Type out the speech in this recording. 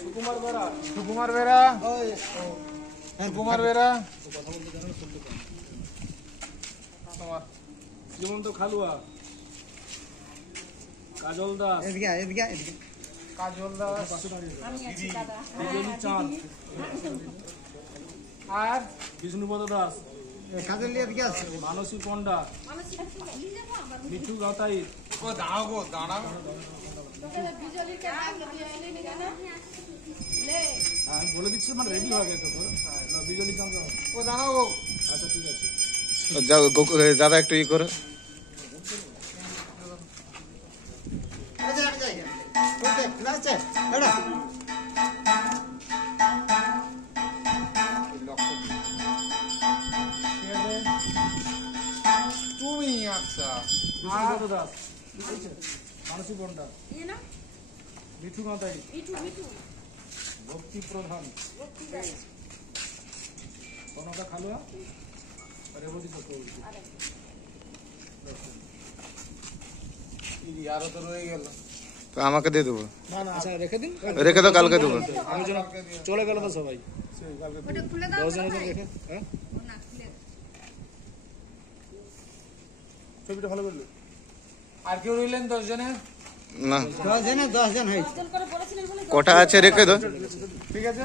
সুকুমার বেরা, সুকুমার বেরা, সুকুমার বেরা, জীবন্ত খালুয়া, কাজল দাস, কাজল দাস, চাঁদ, আর বিষ্ণুপদ দাস, মানসী পন্ডা, মিঠু গাতাই। দাঁড়াও গো দাঁড়াও। আমি বলে দিচ্ছি মানে রেডি হয়ে গেছে বিজলি চন্দ্র। ও দাঁড়াও গো। আচ্ছা ঠিক আছে দাদা একটু ই করে তুমি আচ্ছা বিষ্ণুপদ দাস, মানসী পন্ডা, মিঠু গাতাই, ভক্তি প্রধান, কনকা খালুয়া, রেবতী চক্রবর্তী। আরো তো রয়ে গেল। তো আমাকে দিয়ে দেবো, আচ্ছা রেখে দিন, রেখে দাও, কালকে দেবো। আমি যেন চলে গেল তো সবাই 10 জন রেখে। হ্যাঁ ছবিটা ভালো করলো। আর কেউ রইলেন 10 জনে? না 10 জন হয়েছে। কটা আছে রেখে দাও। ঠিক আছে।